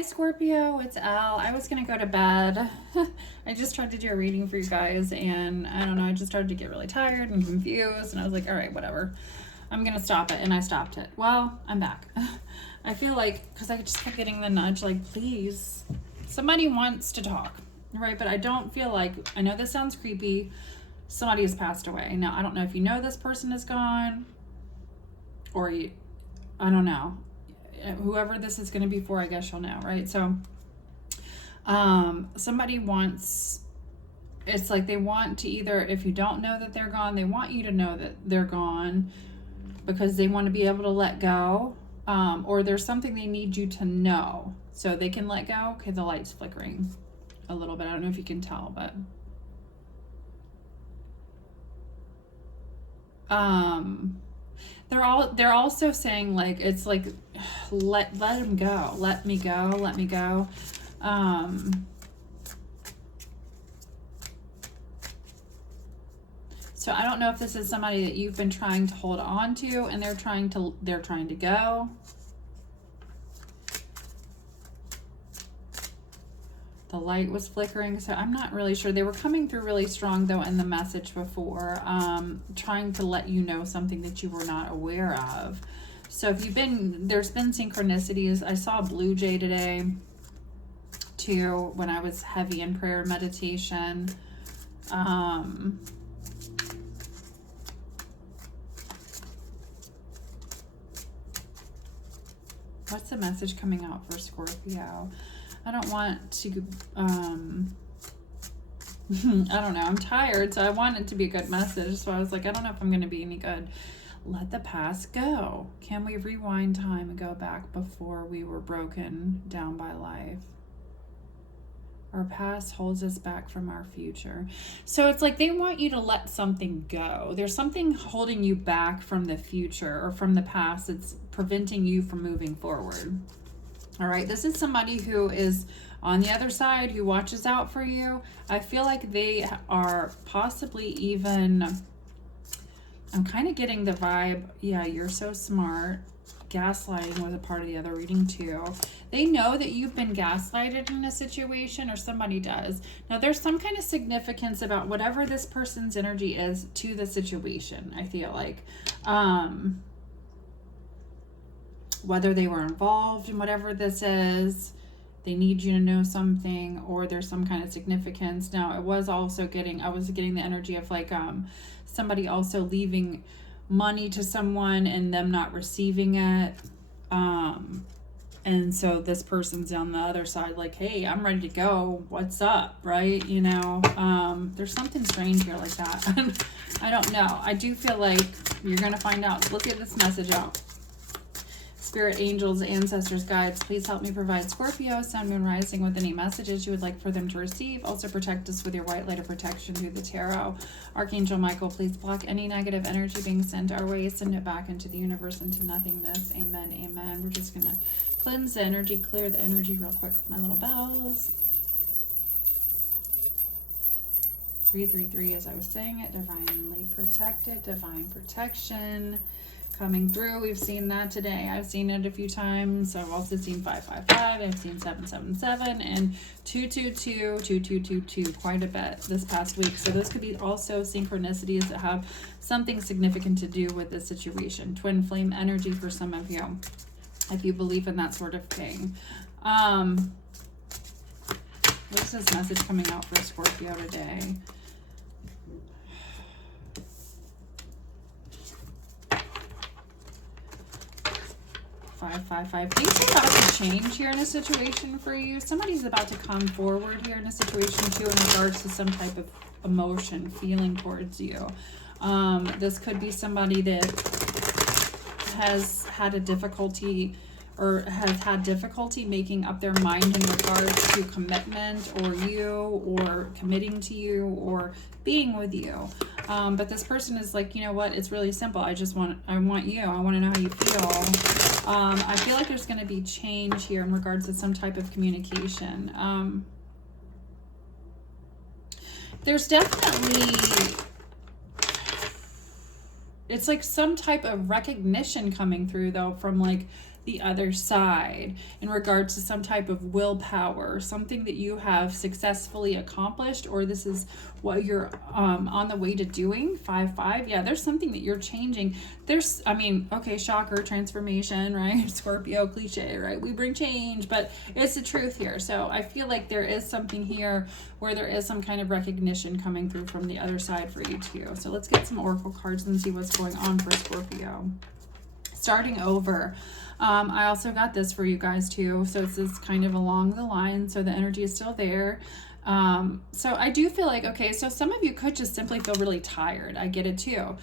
Hi Scorpio, it's Al. I was gonna go to bed. I just tried to do a reading for you guys, and I don't know, I just started to get really tired and confused, and I was like, all right, whatever. I'm gonna stop it, and I stopped it. Well, I'm back. I feel like, because I just kept getting the nudge, like, please, somebody wants to talk, right? But I don't feel like, I know this sounds creepy, somebody has passed away. Now, I don't know if you know this person is gone, or you, I don't know. Whoever this is going to be for, I guess you'll know, right? So somebody wants, it's like they want to either, if you don't know that they're gone, they want you to know that they're gone because they want to be able to let go, or there's something they need you to know so they can let go. Okay, the light's flickering a little bit. I don't know if you can tell, but they're also saying, like, it's like, let him go, let me go. So I don't know if this is somebody that you've been trying to hold on to and they're trying to go. The light was flickering, so I'm not really sure. They were coming through really strong, though, in the message before, trying to let you know something that you were not aware of. So if there's been synchronicities. I saw a blue jay today, too, when I was heavy in prayer and meditation. What's the message coming out for Scorpio? I don't want to, I don't know. I'm tired, so I want it to be a good message. So I was like, I don't know if I'm going to be any good. Let the past go. Can we rewind time and go back before we were broken down by life? Our past holds us back from our future. So it's like they want you to let something go. There's something holding you back from the future or from the past that's preventing you from moving forward. All right, this is somebody who is on the other side, who watches out for you. I feel like they are possibly even, I'm kind of getting the vibe, yeah, you're so smart. Gaslighting was a part of the other reading too. They know that you've been gaslighted in a situation, or somebody does. Now, there's some kind of significance about whatever this person's energy is to the situation, I feel like. Whether they were involved in whatever this is, they need you to know something, or there's some kind of significance. Now, I was getting the energy of like somebody also leaving money to someone and them not receiving it. And so this person's on the other side like, hey, I'm ready to go. What's up, right? You know, there's something strange here like that. I don't know. I do feel like you're going to find out. Look at this message out. Spirit, angels, ancestors, guides, please help me provide Scorpio, sun, moon, rising with any messages you would like for them to receive. Also protect us with your white light of protection through the tarot. Archangel Michael, please block any negative energy being sent our way. Send it back into the universe, into nothingness. Amen, amen. We're just going to cleanse the energy, clear the energy real quick with my little bells. 333, as I was saying it, divinely protected, divine protection coming through. We've seen that today. I've seen it a few times. I've also seen 555. I've seen 777 and 222, 2222 quite a bit this past week. So those could be also synchronicities that have something significant to do with this situation. Twin flame energy for some of you, if you believe in that sort of thing. What's this message coming out for Scorpio today? 555. Things are about to change here in a situation for you. Somebody's about to come forward here in a situation too, in regards to some type of emotion, feeling towards you. This could be somebody that has had a difficulty or has had difficulty making up their mind in regards to commitment, or you, or committing to you, or being with you. But this person is like, you know what? It's really simple. I want you. I want to know how you feel. I feel like there's going to be change here in regards to some type of communication. There's definitely, it's like some type of recognition coming through though from like the other side in regards to some type of willpower, something that you have successfully accomplished, or this is what you're on the way to doing. 5-5. Yeah, there's something that you're changing. There's, I mean, okay, shocker, transformation, right? Scorpio cliche, right? We bring change, but it's the truth here. So I feel like there is something here where there is some kind of recognition coming through from the other side for you too. So let's get some oracle cards and see what's going on for Scorpio. Starting over. I also got this for you guys too. So this is kind of along the line. So the energy is still there. So I do feel like, okay, so some of you could just simply feel really tired. I get it too.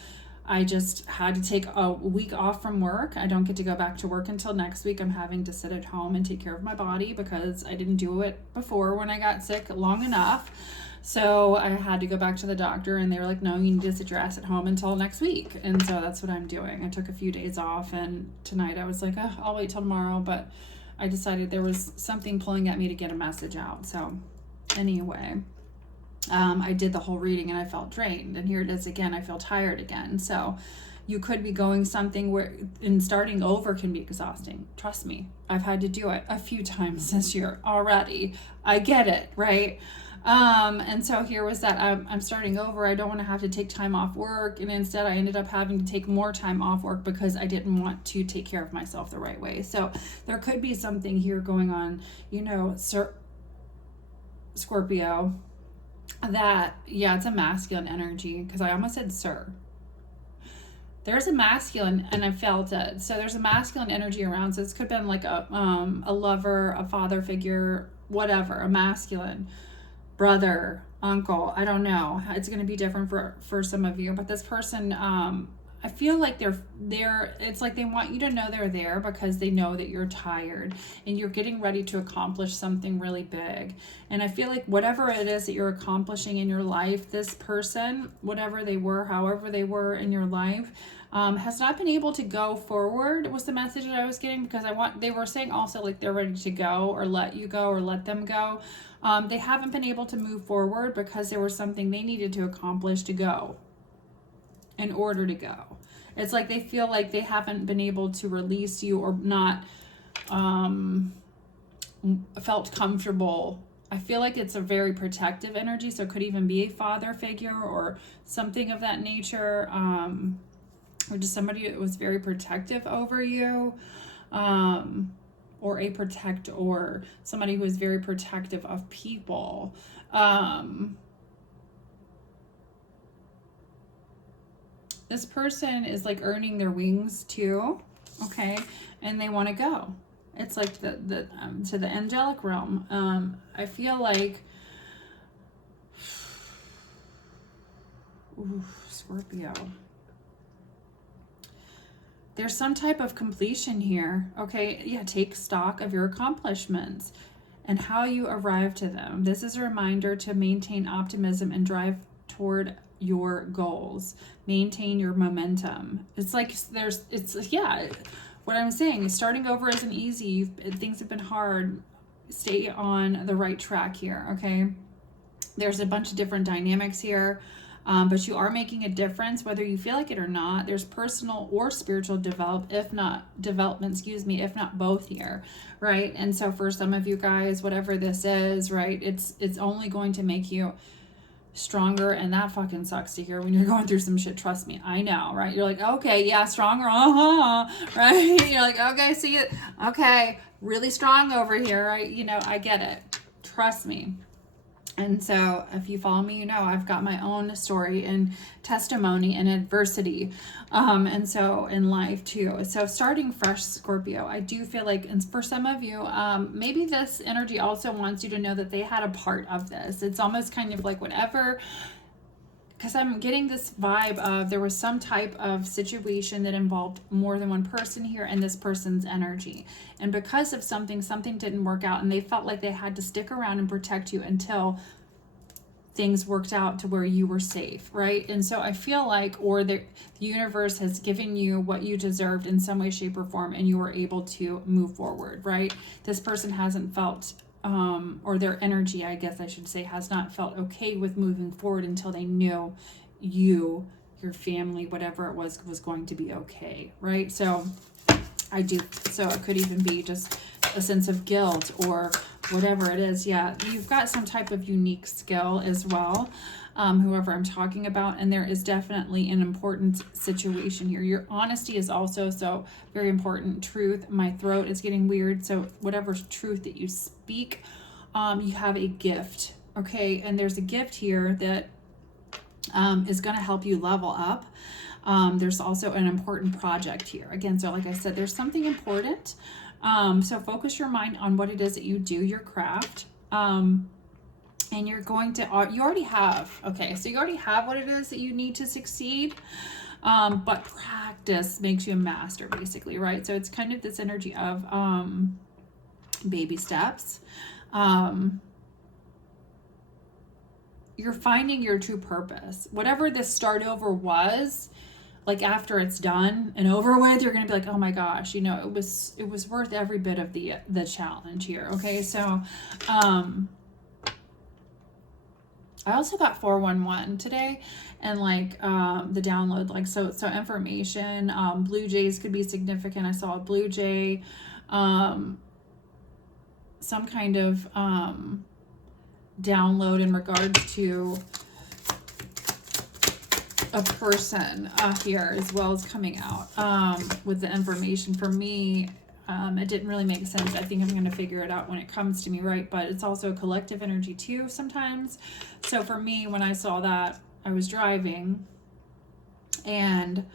I just had to take a week off from work. I don't get to go back to work until next week. I'm having to sit at home and take care of my body because I didn't do it before when I got sick long enough. So I had to go back to the doctor and they were like, no, you need to sit your ass at home until next week. And so that's what I'm doing. I took a few days off, and tonight I was like, oh, I'll wait till tomorrow. But I decided there was something pulling at me to get a message out. So anyway, I did the whole reading and I felt drained. And here it is again. I feel tired again. So you could be going something where, and starting over can be exhausting. Trust me. I've had to do it a few times this year already. I get it, right? And so here was that I'm starting over. I don't want to have to take time off work. And instead I ended up having to take more time off work because I didn't want to take care of myself the right way. So there could be something here going on, you know, Scorpio, that, yeah, it's a masculine energy, because I almost said sir. There's a masculine, and I felt it. So there's a masculine energy around. So this could have been like a lover, a father figure, whatever, a masculine. Brother, uncle, I don't know. It's going to be different for some of you, but this person, I feel like they're, it's like they want you to know they're there because they know that you're tired and you're getting ready to accomplish something really big. And I feel like whatever it is that you're accomplishing in your life, this person, whatever they were, however they were in your life, has not been able to go forward, was the message that I was getting, because they were saying also like they're ready to go or let you go or let them go. They haven't been able to move forward because there was something they needed to accomplish to go in order to go. It's like they feel like they haven't been able to release you, or not felt comfortable. I feel like it's a very protective energy, so it could even be a father figure or something of that nature, or just somebody that was very protective over you, or a protector, or somebody who is very protective of people. This person is like earning their wings too, okay, and they want to go. It's like the to the angelic realm. I feel like, ooh, Scorpio, there's some type of completion here, okay? Yeah, take stock of your accomplishments and how you arrive to them. This is a reminder to maintain optimism and drive toward your goals. Maintain your momentum. It's like yeah, what I'm saying is starting over isn't easy. Things have been hard. Stay on the right track here, okay? There's a bunch of different dynamics here. But you are making a difference, whether you feel like it or not. There's personal or spiritual development, if not both here, right? And so for some of you guys, whatever this is, right, it's only going to make you stronger, and that fucking sucks to hear when you're going through some shit. Trust me, I know, right? You're like, okay, yeah, stronger, right? You're like, okay, see it, okay, really strong over here, right? You know, I get it. Trust me. And so if you follow me, you know I've got my own story and testimony and adversity. And so in life too. So starting fresh, Scorpio, I do feel like, and for some of you, maybe this energy also wants you to know that they had a part of this. It's almost kind of like whatever, because I'm getting this vibe of there was some type of situation that involved more than one person here and this person's energy. And because of something didn't work out, and they felt like they had to stick around and protect you until things worked out to where you were safe, right? And so I feel like, or the universe has given you what you deserved in some way, shape, or form, and you were able to move forward, right? This person hasn't felt or their energy, I guess I should say, has not felt okay with moving forward until they knew you, your family, whatever it was going to be okay, right? So I do. So it could even be just a sense of guilt or whatever it is. Yeah, you've got some type of unique skill as well, whoever I'm talking about. And there is definitely an important situation here. Your honesty is also so very important. Truth. My throat is getting weird. So whatever truth that you speak, you have a gift. Okay. And there's a gift here that is going to help you level up. There's also an important project here. Again, so like I said, there's something important. So focus your mind on what it is that you do, your craft. And you're going to, you already have, okay, so you already have what it is that you need to succeed. But practice makes you a master, basically, right? So it's kind of this energy of baby steps. You're finding your true purpose. Whatever this start over was, like after it's done and over with, you're going to be like, oh my gosh, you know, it was worth every bit of the challenge here. Okay. So, I also got 411 today, and like, the download, like, so information, blue jays could be significant. I saw a blue jay, some kind of, download in regards to a person here as well as coming out with the information. For me, it didn't really make sense. I think I'm going to figure it out when it comes to me, right? But it's also a collective energy too sometimes. So for me, when I saw that, I was driving, and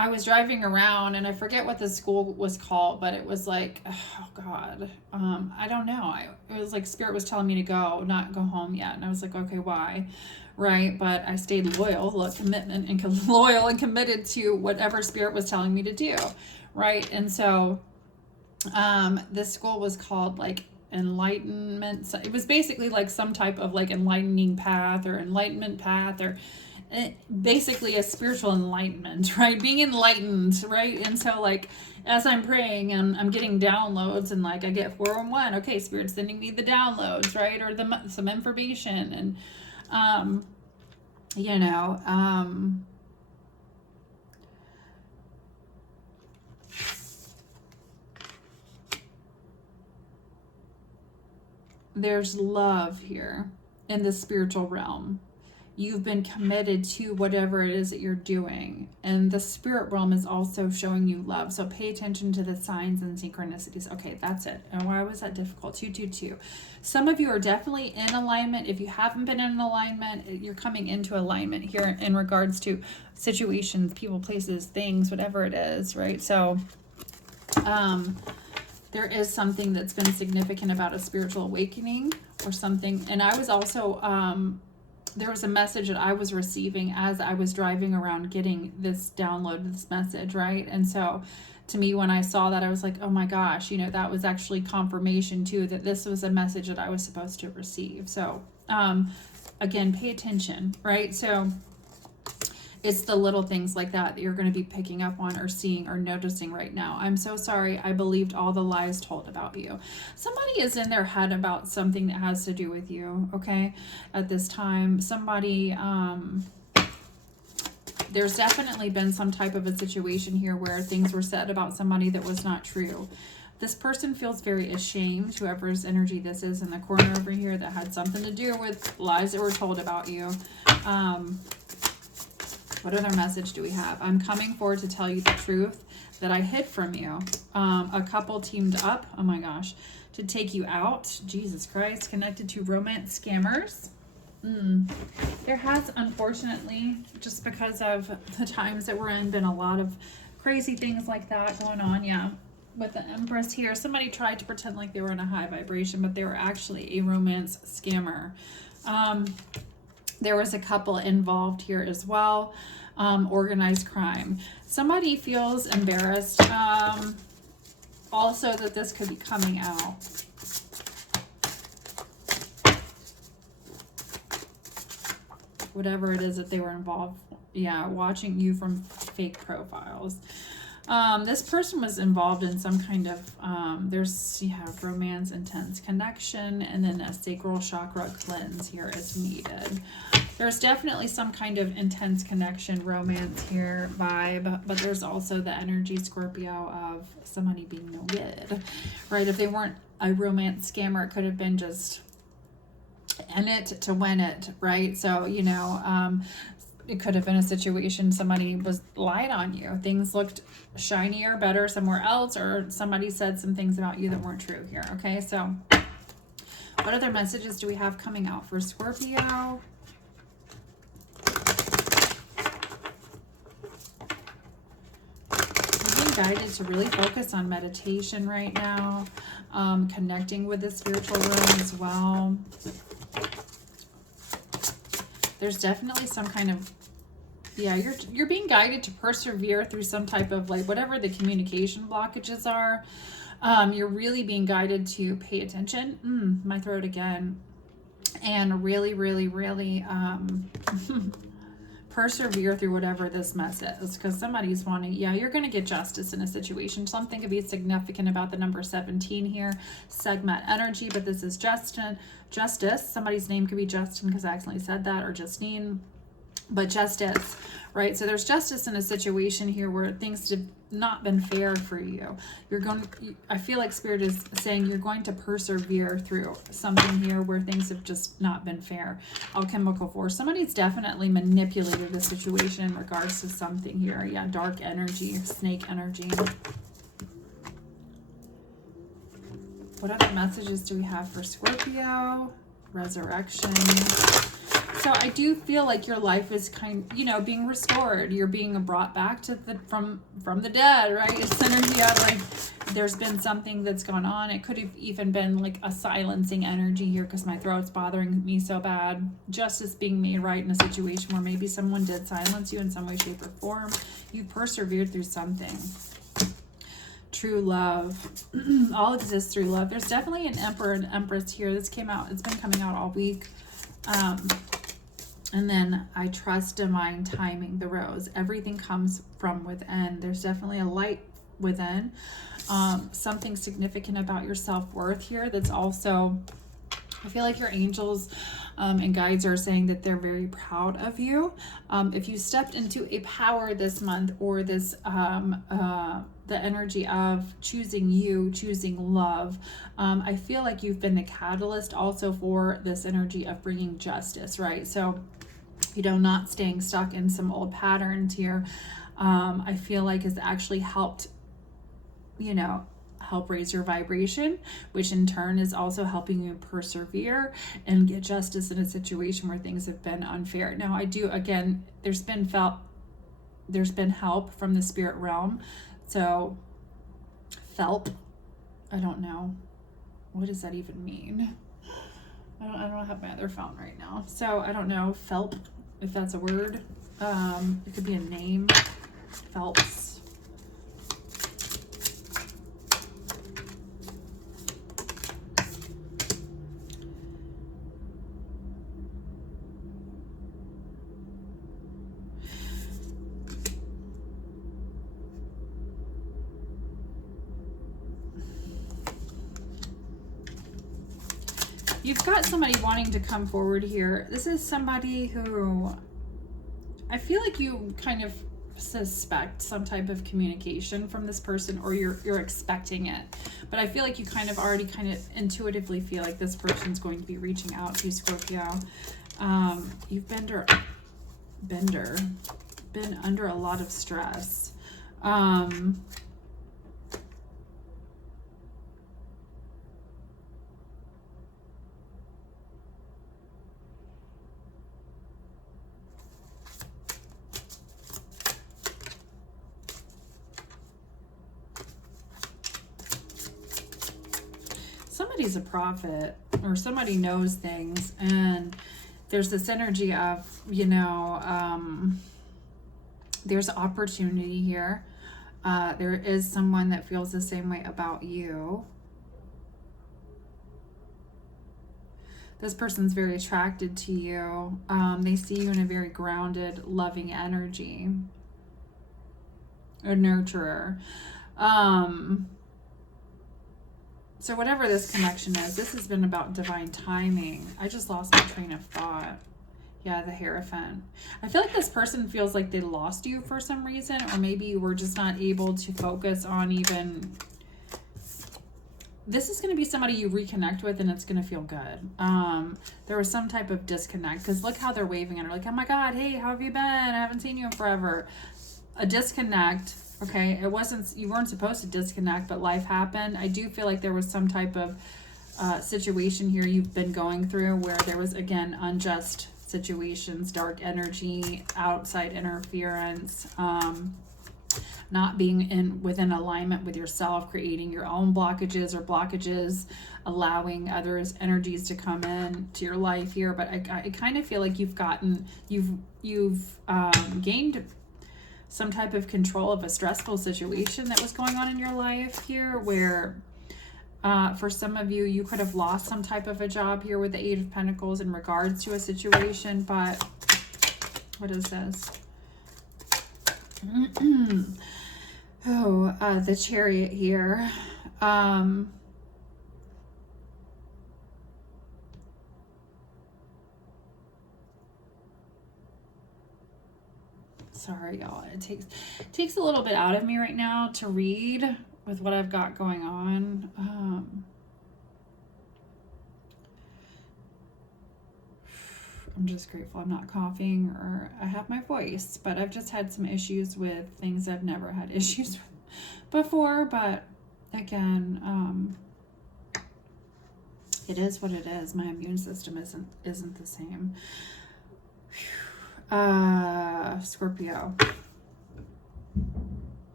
I was driving around, and I forget what the school was called, but it was like, oh God, I don't know. It was like Spirit was telling me to go, not go home yet. And I was like, okay, why? Right. But I stayed loyal and committed to whatever Spirit was telling me to do. Right. And so, this school was called like Enlightenment. It was basically like some type of like enlightening path or enlightenment path, or basically a spiritual enlightenment, right? Being enlightened, right? And so like, as I'm praying and I'm getting downloads, and like I get 411, okay, Spirit's sending me the downloads, right? Or some information. And, you know, there's love here in the spiritual realm. You've been committed to whatever it is that you're doing. And the spirit realm is also showing you love. So pay attention to the signs and synchronicities. Okay, that's it. And why was that difficult? 222. Some of you are definitely in alignment. If you haven't been in alignment, you're coming into alignment here in regards to situations, people, places, things, whatever it is, right? So, there is something that's been significant about a spiritual awakening or something. And I was also, there was a message that I was receiving as I was driving around getting this download, this message, right? And so to me, when I saw that, I was like, oh my gosh, you know, that was actually confirmation too, that this was a message that I was supposed to receive. So, again, pay attention, right? So it's the little things like that that you're going to be picking up on or seeing or noticing right now. I'm so sorry. I believed all the lies told about you. Somebody is in their head about something that has to do with you, okay? At this time, somebody, there's definitely been some type of a situation here where things were said about somebody that was not true. This person feels very ashamed, whoever's energy this is in the corner over here, that had something to do with lies that were told about you. What other message do we have? I'm coming forward to tell you the truth that I hid from you. A couple teamed up, oh my gosh, to take you out. Jesus Christ, connected to romance scammers. There has, unfortunately, just because of the times that we're in, been a lot of crazy things like that going on. Yeah, with the Empress here, somebody tried to pretend like they were in a high vibration, but they were actually a romance scammer. There was a couple involved here as well. Organized crime. Somebody feels embarrassed. Also that this could be coming out. Whatever it is that they were involved. Yeah, watching you from fake profiles. This person was involved in some kind of, you have romance, intense connection, and then a sacral chakra cleanse here is needed. There's definitely some kind of intense connection, romance here, vibe, but there's also the energy, Scorpio, of somebody being no good, right? If they weren't a romance scammer, it could have been just in it to win it, right? So, you know, it could have been a situation somebody was lied on you. Things looked shinier, better somewhere else, or somebody said some things about you that weren't true here, okay? So what other messages do we have coming out for Scorpio? You're being guided to really focus on meditation right now, connecting with the spiritual realm as well. There's definitely some kind of, yeah, you're being guided to persevere through some type of, like, whatever the communication blockages are. You're really being guided to pay attention. My throat again. And really, really, really persevere through whatever this mess is. Because somebody's wanting, yeah, you're going to get justice in a situation. Something could be significant about the number 17 here. Segment energy, but this is justice. Somebody's name could be Justin because I accidentally said that, or Justine. But justice, right? So there's justice in a situation here where things have not been fair for you. I feel like Spirit is saying you're going to persevere through something here where things have just not been fair. Alchemical force. Somebody's definitely manipulated the situation in regards to something here. Yeah, dark energy, snake energy. What other messages do we have for Scorpio? Resurrection. So I do feel like your life is being restored. You're being brought back to from the dead, right? It's energy of, like, there's been something that's gone on. It could have even been like a silencing energy here because my throat's bothering me so bad. Justice being made right in a situation where maybe someone did silence you in some way, shape, or form. You persevered through something. True love. All exists through love. There's definitely an Emperor and Empress here. This came out. It's been coming out all week. And then I trust divine timing, the rose. Everything comes from within. There's definitely a light within. Something significant about your self-worth here that's also, I feel like your angels and guides are saying that they're very proud of you. If you stepped into a power this month, or this, the energy of choosing you, choosing love, I feel like you've been the catalyst also for this energy of bringing justice, right? So, not staying stuck in some old patterns here, I feel like has actually helped, help raise your vibration, which in turn is also helping you persevere and get justice in a situation where things have been unfair. Now, I do, again, there's been help from the spirit realm. So, I don't know. What does that even mean? I don't have my other phone right now. So, I don't know, if that's a word. It could be a name. Phelps. You've got somebody wanting to come forward here. This is somebody who I feel like you kind of suspect some type of communication from this person, or you're expecting it. But I feel like you already intuitively feel like this person's going to be reaching out to Scorpio. You've been under a lot of stress. Somebody's a prophet, or somebody knows things, and there's this energy of, there's opportunity here. There is someone that feels the same way about you. This person's very attracted to you. They see you in a very grounded, loving energy. a nurturer. So whatever this connection is, this has been about divine timing. I just lost my train of thought. Yeah, the Hierophant. I feel like this person feels like they lost you for some reason, or maybe you were just not able to focus on even... This is going to be somebody you reconnect with, and it's going to feel good. There was some type of disconnect, because look how they're waving at her. Like, oh my God, hey, how have you been? I haven't seen you in forever. A disconnect, okay? It wasn't, you weren't supposed to disconnect, but life happened. I do feel like there was some type of situation here you've been going through where there was, again, unjust situations, dark energy, outside interference, not being within alignment with yourself, creating your own blockages or blockages, allowing others' energies to come in to your life here. But I kind of feel like you've gained some type of control of a stressful situation that was going on in your life here, where for some of you, you could have lost some type of a job here with the Eight of Pentacles in regards to a situation. But what is this? The Chariot here. Sorry, y'all. It takes a little bit out of me right now to read with what I've got going on. I'm just grateful I'm not coughing or I have my voice, but I've just had some issues with things I've never had issues with before. But again, it is what it is. My immune system isn't the same. Scorpio.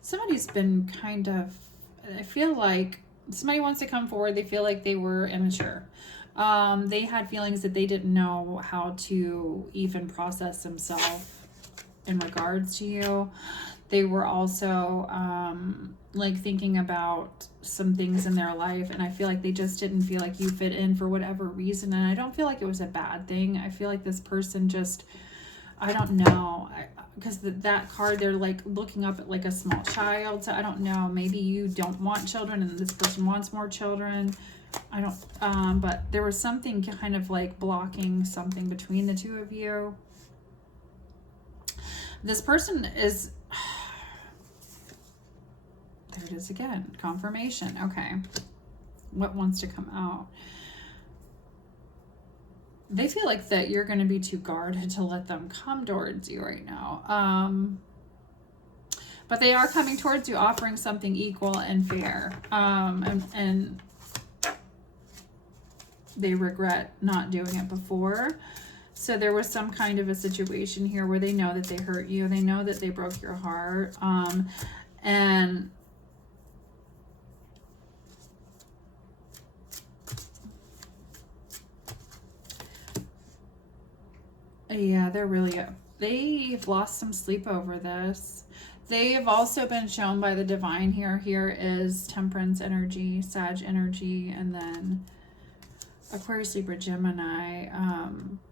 Somebody's been kind of, I feel like somebody wants to come forward. They feel like they were immature. They had feelings that they didn't know how to even process themselves in regards to you. They were also like thinking about some things in their life, and I feel like they just didn't feel like you fit in for whatever reason. And I don't feel like it was a bad thing. I feel like this person just, I don't know, because that card, they're like looking up at like a small child. So I don't know, maybe you don't want children and this person wants more children. I don't, but there was something kind of like blocking something between the two of you. This person is, there it is again, confirmation. Okay. What wants to come out? They feel like that you're going to be too guarded to let them come towards you right now. But they are coming towards you, offering something equal and fair. And they regret not doing it before. So there was some kind of a situation here where they know that they hurt you. They know that they broke your heart. And yeah, they've lost some sleep over this. They've also been shown by the divine here. Here is Temperance energy, Sag energy, and then Aquarius, Libra, Gemini.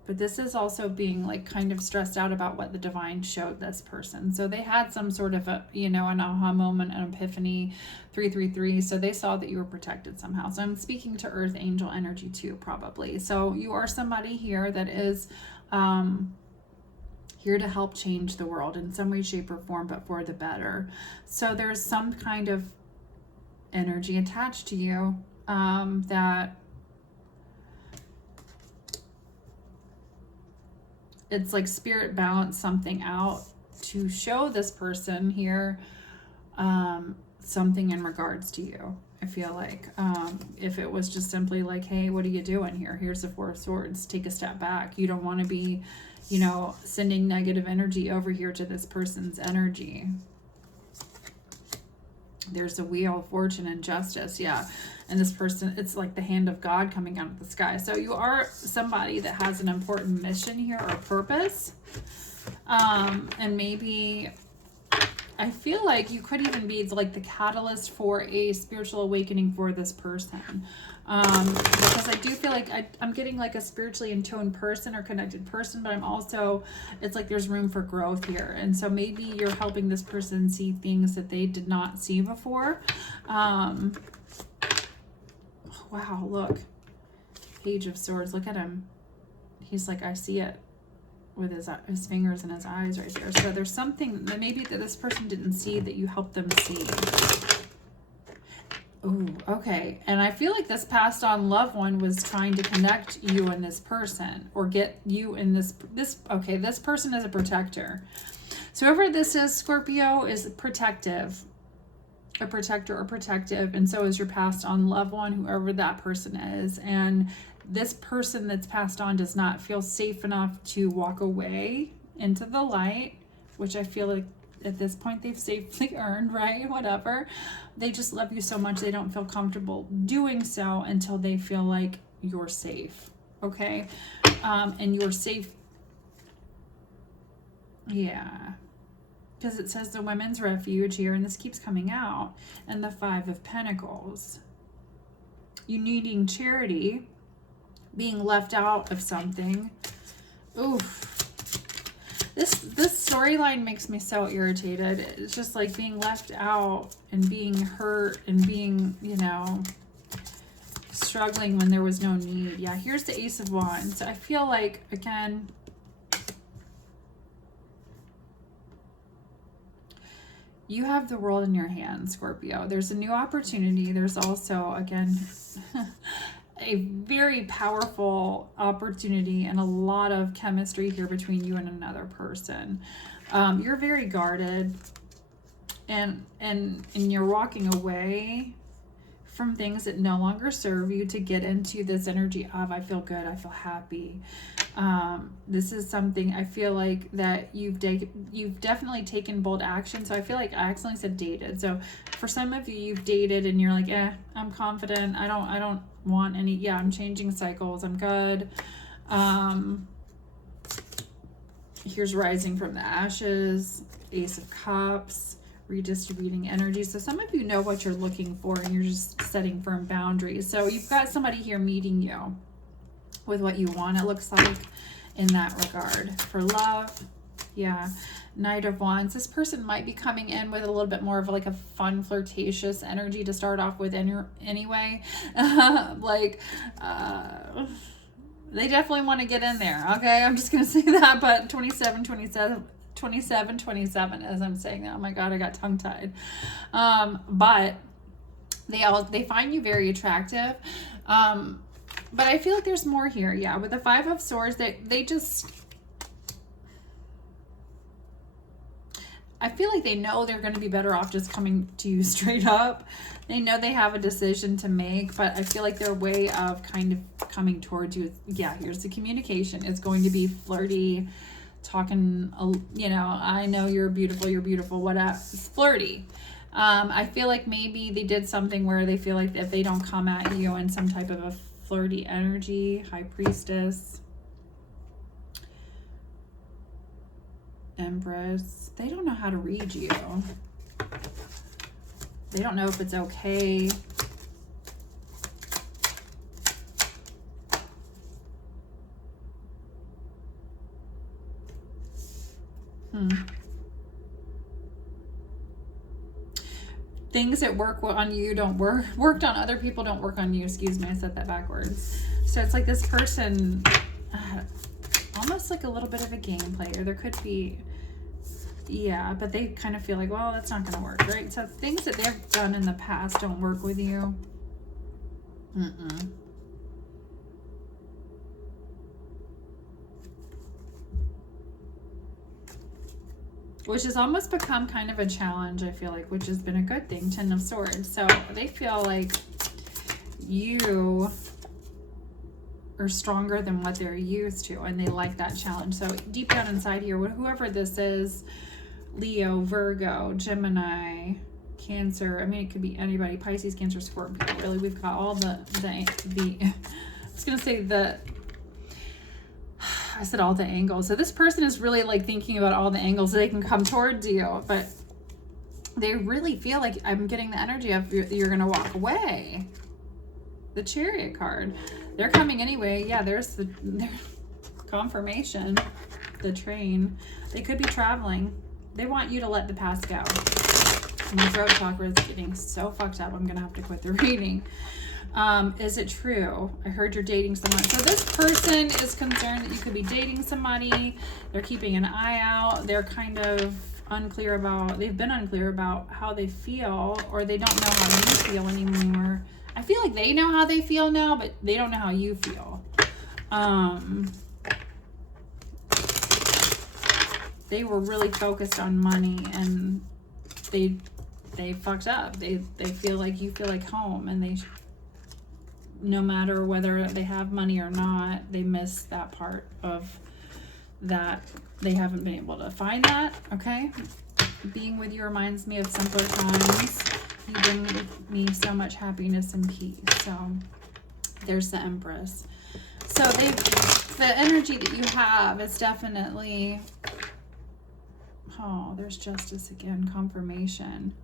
But this is also being like kind of stressed out about what the divine showed this person. So they had some sort of a, an aha moment, an epiphany, 333. So they saw that you were protected somehow. So I'm speaking to Earth Angel energy too, probably. So you are somebody here that is here to help change the world in some way, shape, or form, but for the better. So there's some kind of energy attached to you that it's like spirit balanced something out to show this person here something in regards to you. I feel like if it was just simply like, hey, what are you doing here? Here's the Four of Swords. Take a step back. You don't want to be, sending negative energy over here to this person's energy. There's a Wheel of Fortune and Justice. Yeah. And this person, it's like the hand of God coming out of the sky. So you are somebody that has an important mission here or purpose. And maybe I feel like you could even be like the catalyst for a spiritual awakening for this person. Because I do feel like I'm getting like a spiritually in tune person or connected person, but I'm also, it's like there's room for growth here. And so maybe you're helping this person see things that they did not see before. Wow, look. Page of Swords. Look at him. He's like, I see it with his fingers and his eyes right there. So there's something that maybe that this person didn't see that you helped them see. Ooh, okay. And I feel like this passed on loved one was trying to connect you and this person, or get you in this okay, this person is a protector. So whoever this is, Scorpio, is protective. A protector or protective, and so is your passed on loved one, whoever that person is. And this person that's passed on does not feel safe enough to walk away into the light, which I feel like at this point they've safely earned, right? Whatever. They just love you so much they don't feel comfortable doing so until they feel like you're safe. Okay? And you're safe. Yeah. Because it says the women's refuge here, and this keeps coming out. And the 5 of Pentacles. You needing charity. Being left out of something. Oof. This storyline makes me so irritated. It's just like being left out and being hurt and being, you know, struggling when there was no need. Yeah, here's the Ace of Wands. I feel like, again, you have the world in your hands, Scorpio. There's a new opportunity. There's also, again, a very powerful opportunity and a lot of chemistry here between you and another person. You're very guarded, and you're walking away from things that no longer serve you to get into this energy of I feel good, I feel happy. This is something I feel like that you've definitely taken bold action. So I feel like I accidentally said dated. So for some of you, you've dated and you're like, I'm confident. I don't want any. Yeah, I'm changing cycles. I'm good. Here's rising from the ashes, Ace of Cups, redistributing energy. So some of you know what you're looking for and you're just setting firm boundaries. So you've got somebody here meeting you with what you want, it looks like, in that regard. For love, yeah, Knight of Wands. This person might be coming in with a little bit more of like a fun, flirtatious energy to start off with anyway. They definitely want to get in there, okay? I'm just going to say that, but 27 as I'm saying that. Oh my God, I got tongue-tied. But they find you very attractive. But I feel like there's more here. Yeah, with the 5 of Swords, they just, I feel like they know they're going to be better off just coming to you straight up. They know they have a decision to make, but I feel like their way of kind of coming towards you, yeah, here's the communication. It's going to be flirty, talking, you know, I know you're beautiful, whatever. It's flirty. I feel like maybe they did something where they feel like if they don't come at you in some type of a flirty energy, High Priestess, Empress, they don't know how to read you. They don't know if it's okay. Things that work on you don't worked on other people don't work on you. Excuse me, I said that backwards. So it's like this person, almost like a little bit of a game player. There could be, yeah, but they kind of feel like, well, that's not going to work, right? So things that they've done in the past don't work with you. Which has almost become kind of a challenge, I feel like, which has been a good thing. 10 of Swords. So they feel like you are stronger than what they're used to, and they like that challenge. So deep down inside here, whoever this is, Leo, Virgo, Gemini, Cancer, I mean, it could be anybody, Pisces, Cancer, Scorpio, really, we've got all the I was going to say I said all the angles. So this person is really like thinking about all the angles that they can come towards you, but They really feel like, I'm getting the energy of you're going to walk away. The Chariot card. They're coming anyway. Yeah, there's the confirmation. The train. They could be traveling. They want you to let the past go. My throat chakra is getting so fucked up. I'm going to have to quit the reading. Is it true? I heard you're dating someone. So this person is concerned that you could be dating somebody. They're keeping an eye out. They're kind of unclear about, they've been unclear about how they feel, or they don't know how you feel anymore. I feel like they know how they feel now, but they don't know how you feel. They were really focused on money, and they fucked up. They feel like you feel like home, and they, no matter whether they have money or not, they miss that part of that. They haven't been able to find that. Okay, being with you reminds me of simpler times. You bring me so much happiness and peace. So there's the Empress. So the energy that you have is definitely, oh, there's Justice again, confirmation.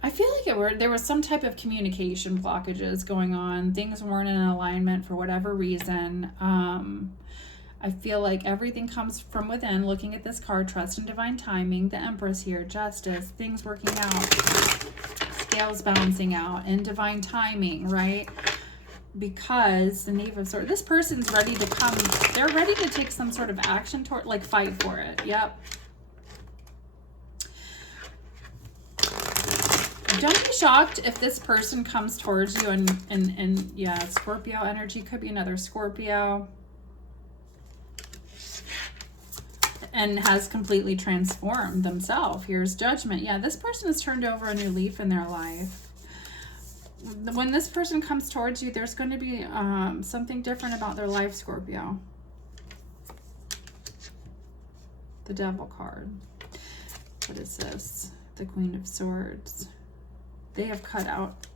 I feel like there was some type of communication blockages going on. Things weren't in alignment for whatever reason. I feel like everything comes from within. Looking at this card, trust and divine timing, the Empress here, Justice, things working out, scales balancing out, and divine timing, right? Because the Knave of Swords, this person's ready to come, they're ready to take some sort of action toward, like fight for it. Yep. Don't be shocked if this person comes towards you and yeah, Scorpio energy, could be another Scorpio, and has completely transformed themselves. Here's Judgment. Yeah, this person has turned over a new leaf in their life. When this person comes towards you, there's going to be something different about their life, Scorpio. The Devil card. What is this? The Queen of Swords. They have cut out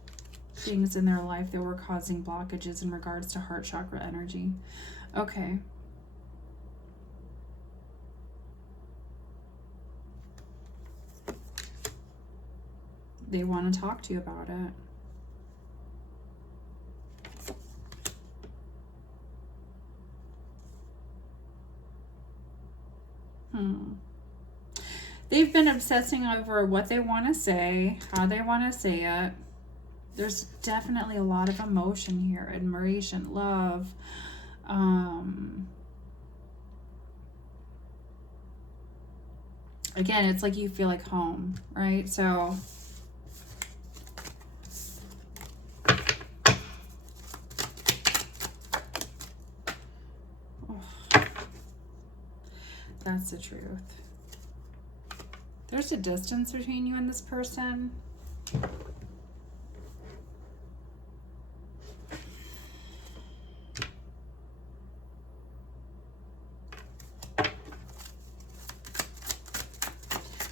things in their life that were causing blockages in regards to heart chakra energy. Okay. They want to talk to you about it. They've been obsessing over what they want to say, how they want to say it. There's definitely a lot of emotion here. Admiration, love. Again, it's like you feel like home, right? So that's the truth. There's a distance between you and this person.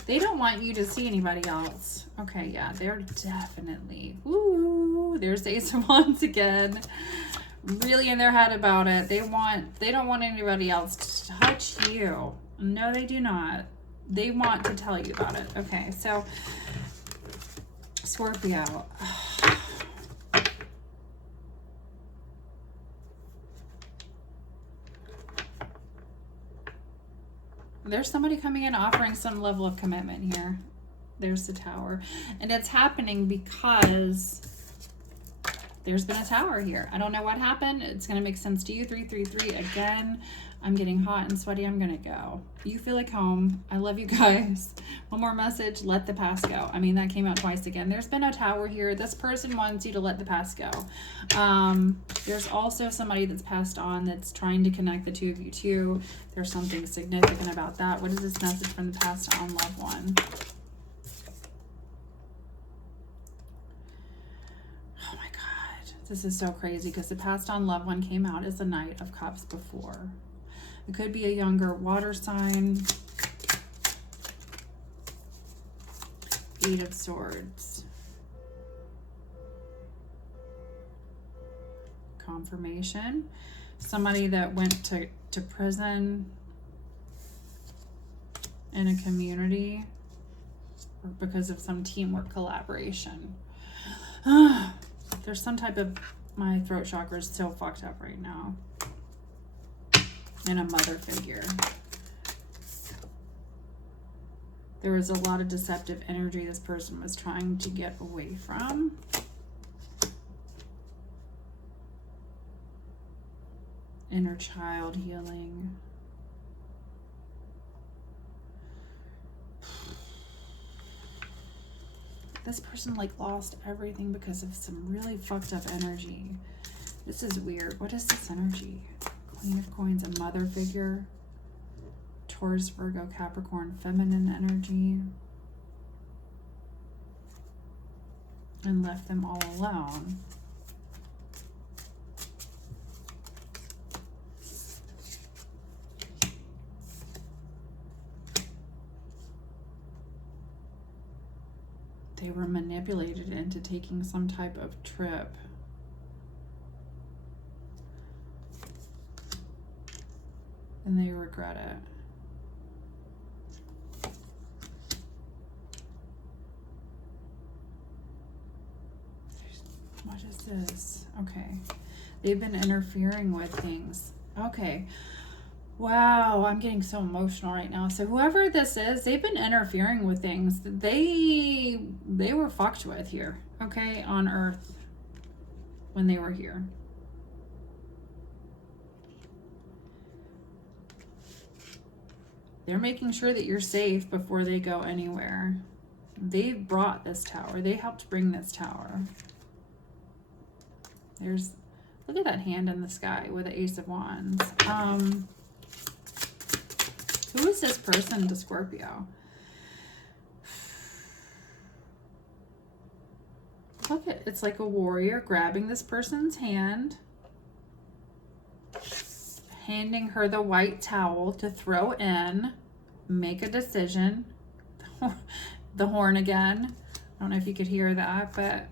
They don't want you to see anybody else. Okay, yeah, they're definitely, woo, there's Ace of Wands again. Really in their head about it. They don't want anybody else to touch you. No, they do not. They want to tell you about it. Okay, so Scorpio. There's somebody coming in offering some level of commitment here. There's the Tower. And it's happening because there's been a tower here. I don't know what happened. It's going to make sense to you. 333 again. I'm getting hot and sweaty. I'm going to go. You feel like home. I love you guys. One more message. Let the past go. I mean, that came out twice again. There's been a tower here. This person wants you to let the past go. There's also somebody that's passed on that's trying to connect the two of you too. There's something significant about that. What is this message from the past on loved one? Oh my God. This is so crazy because the passed on loved one came out as the Knight of Cups before. It could be a younger water sign. Eight of Swords. Confirmation. Somebody that went to prison in a community. or because of some teamwork collaboration. There's some type of, my throat chakra is so fucked up right now. And a mother figure. There was a lot of deceptive energy this person was trying to get away from. Inner child healing. This person like lost everything because of some really fucked up energy. This is weird. What is this energy? Queen of Coins, a mother figure. Taurus, Virgo, Capricorn, feminine energy. And left them all alone. They were manipulated into taking some type of trip. And they regret it. What is this? Okay. They've been interfering with things. Okay. Wow, I'm getting so emotional right now. So whoever this is, they've been interfering with things. They were fucked with here, okay, on Earth when they were here. They're making sure that you're safe before they go anywhere. They brought this tower. They helped bring this tower. There's, look at that hand in the sky with the Ace of Wands. Who is this person to Scorpio? Look at, it's like a warrior grabbing this person's hand, handing her the white towel to throw in, make a decision. The horn again. I don't know if you could hear that, but.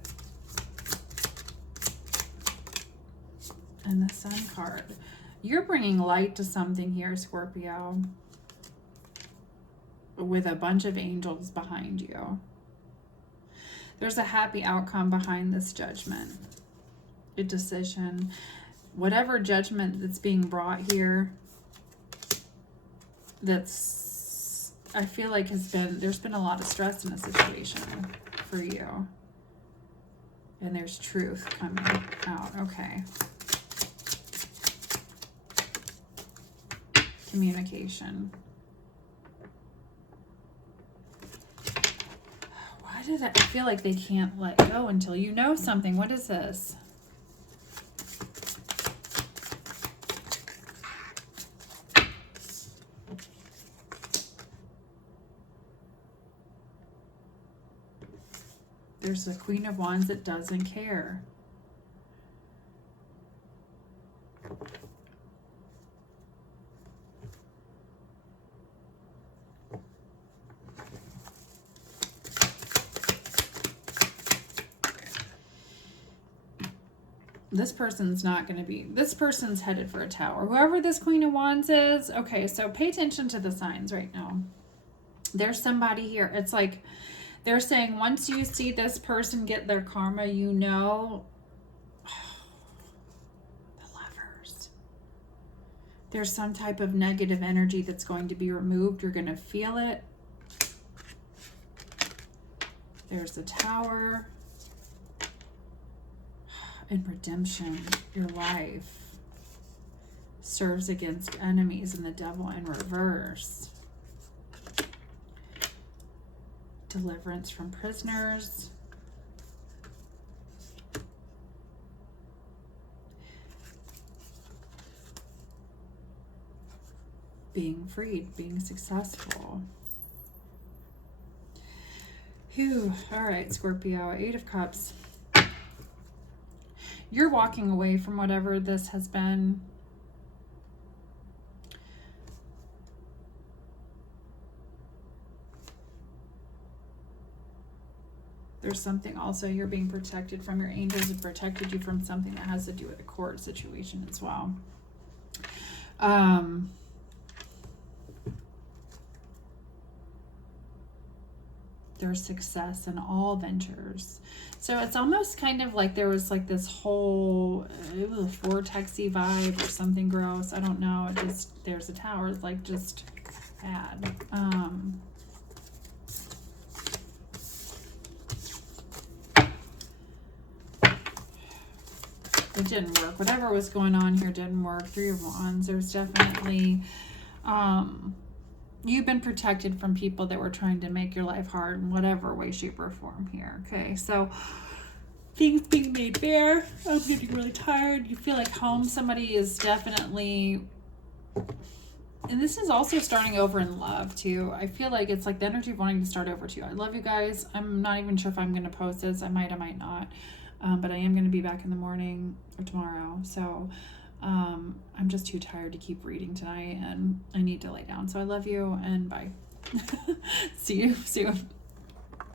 And the Sun card. You're bringing light to something here, Scorpio. With a bunch of angels behind you. There's a happy outcome behind this judgment. A decision. Whatever judgment that's being brought here, that's, I feel like there's been a lot of stress in a situation for you. And there's truth coming out. Okay. Communication. Why did I feel like they can't let go until you know something? What is this? There's a Queen of Wands that doesn't care. This person's not going to be, this person's headed for a tower. Whoever this Queen of Wands is, okay, so pay attention to the signs right now. There's somebody here. It's like they're saying once you see this person get their karma, you know, the Lovers. There's some type of negative energy that's going to be removed. You're going to feel it. There's the Tower. And redemption, your life serves against enemies, and the Devil in reverse. Deliverance from prisoners. Being freed, being successful. Phew. All right, Scorpio, 8 of Cups. You're walking away from whatever this has been. There's something also you're being protected from. Your angels have protected you from something that has to do with a court situation as well. their success in all ventures. So it's almost kind of like there was like this whole vortexy vibe or something gross. I don't know. It just, there's a tower. It's like just bad. It didn't work. Whatever was going on here didn't work. Three of Wands. There's definitely, you've been protected from people that were trying to make your life hard in whatever way, shape, or form here. Okay, so things being made bare. I'm getting really tired. You feel like home. Somebody is definitely, and this is also starting over in love too. I feel like it's like the energy of wanting to start over too. I love you guys. I'm not even sure if I'm going to post this. I might not. But I am going to be back in the morning or tomorrow. So I'm just too tired to keep reading tonight, and I need to lay down. So I love you, and bye. See you soon.